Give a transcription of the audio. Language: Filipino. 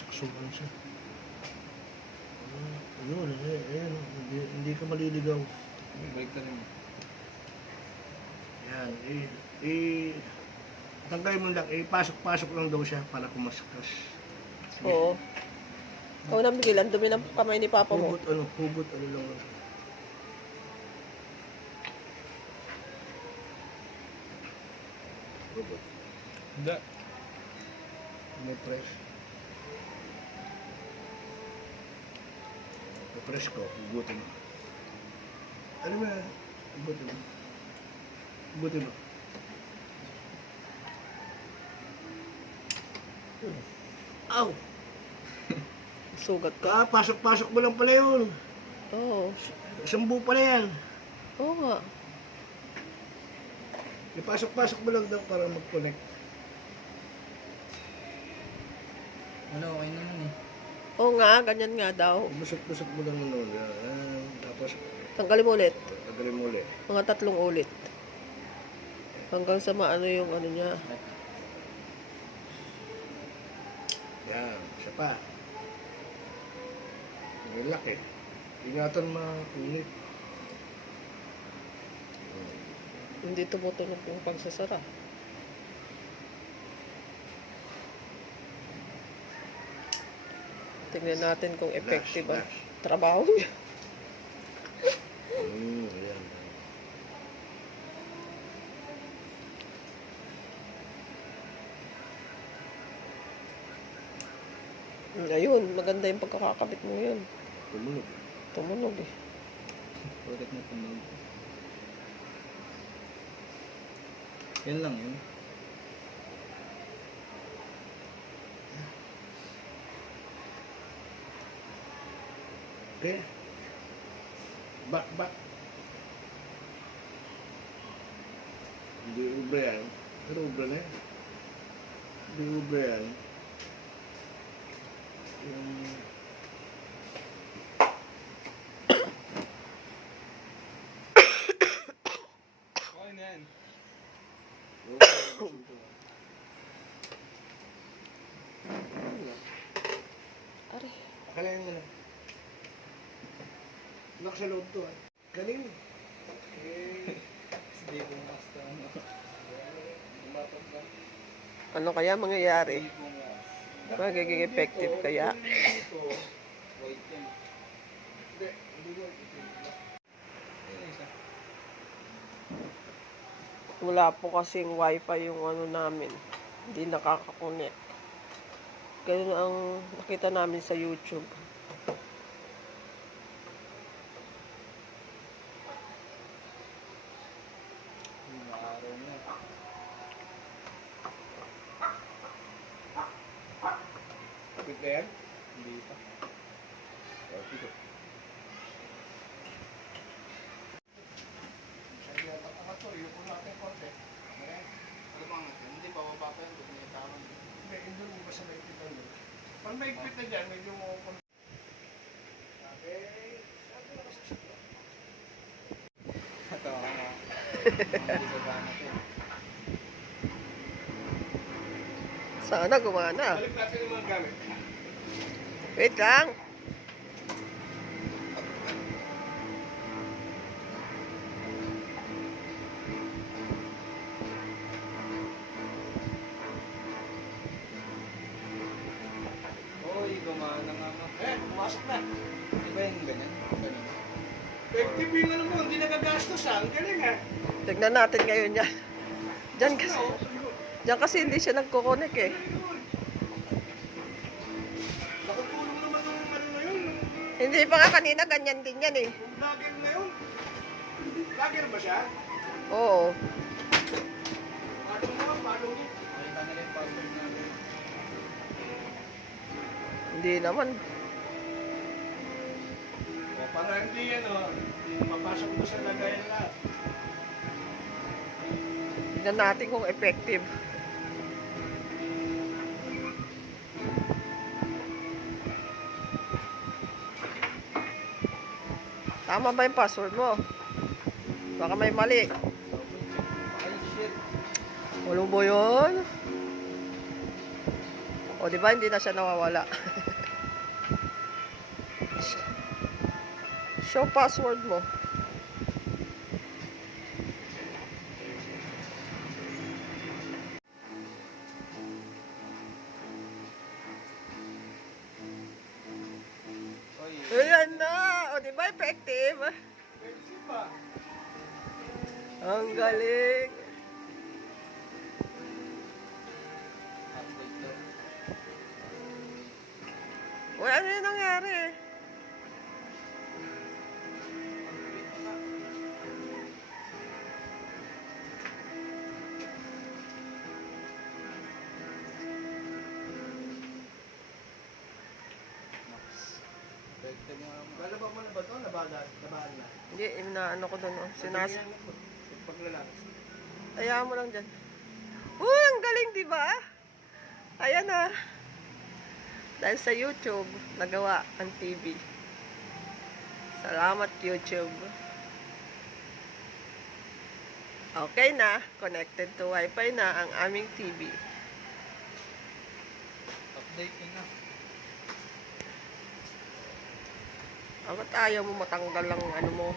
Saksukan siya. Ayun, ayun. Hindi ka maliligaw. Balik na rin. Yan, tanggalin mo lang, pasok-pasok lang daw siya para kumaskas. Oo. Ikaw na, Miguel. Ang dumi ng kamay ni Papa mo. Hugot ano lang. Hugot. Hindi. May press. May press ko, hugutin mo. Ano mo yan? Hugutin mo. Hugutin mo. Aw! Sugat ka. Pasok-pasok mo lang pala yun. Oo. Isang buo pala yan. Oo nga. Ipasok-pasok mo lang daw para mag-connect. Wala, okay naman eh. Oo nga, ganyan nga daw. Busot-busot mo lang nun. Tapos, Tanggalin mo ulit. tagalin mo ulit. Mga 3 ulit. Hanggang sa maano yung ano niya. Yan, isa pa. May laki. Ingatan makunit. Hindi tumutunog yung pagsasara. Tingnan natin kung effective ang trabaho niya. Ayan. Ayun, maganda yung pagkakakabit mo yun. Tumunog. Tumunog eh. Protect na tumunog. Yan lang yun. Okay. Back. Hindi ubra yan. Pero ubra na yan. Hindi ubra yan. Yung... Okay na yan. Ari. Akalain mo na. Lock sa loob to. Galing. Hindi ko basta ano. Umatap lang. Ano kaya mangyayari? Hindi ko mas. Magiging effective kaya? Ito, white yan. Hindi ko. Yan isa. Wala po kasing wifi yung ano namin. Hindi nakakakunik. Ganun ang nakita namin sa YouTube. Mga araw na. Kapit na yan? Hindi pa. Dito. Sabi na, ako to, yung una natin konti. Ano bang hindi pa baba pa yan. Hindi pa tama. Hindi mo ba sa maigpit na doon? Pag maigpit na dyan, medyo mo... Okay. Sabi na kasi siya. Ito ako nga. Hindi sa gana to. Sana gumana. Balik natin yung mga gamit. Wait lang. Uy, gumana nga ma. Pumasok na. Di ba yung ganyan? Ganyan. Effective yung ano mo, hindi nagagastos ha. Ang galing ha. Tignan natin ngayon yan. Diyan kasi hindi siya nagkukonek eh. Nakatulong naman ng ano na yun. Hindi pa nga kanina ganyan din yan eh. Yung vlogger na yun. Vlogger ba siya? Oo. Palong niya. Makita nila yung password namin. Hindi naman. O, para hindi yan o. Hindi mapasok mo sa lagayan lahat. Tignan natin kung effective. Tama ba yung password mo? Baka may mali. Ay, shit. Walo ba yun? O, di ba? Hindi na siya nawawala. Show password mo. Oy, Ayan na! O, di ba? Effective. pwede pa. Ang galing. Update daw. Uy, ano yung nangyari? Effective nga lang. Lalaba mo na ba ito? Labahan na. Hindi, inaano ko doon. Oh. Paglalaki. Hayaan mo lang dyan. Ang galing, di ba? Ayan na. Dahil sa YouTube, nagawa ang TV. Salamat, YouTube. Okay na. Connected to Wi-Fi na ang aming TV. Update yun na. Bakit ayaw mo matanggal lang ano mo?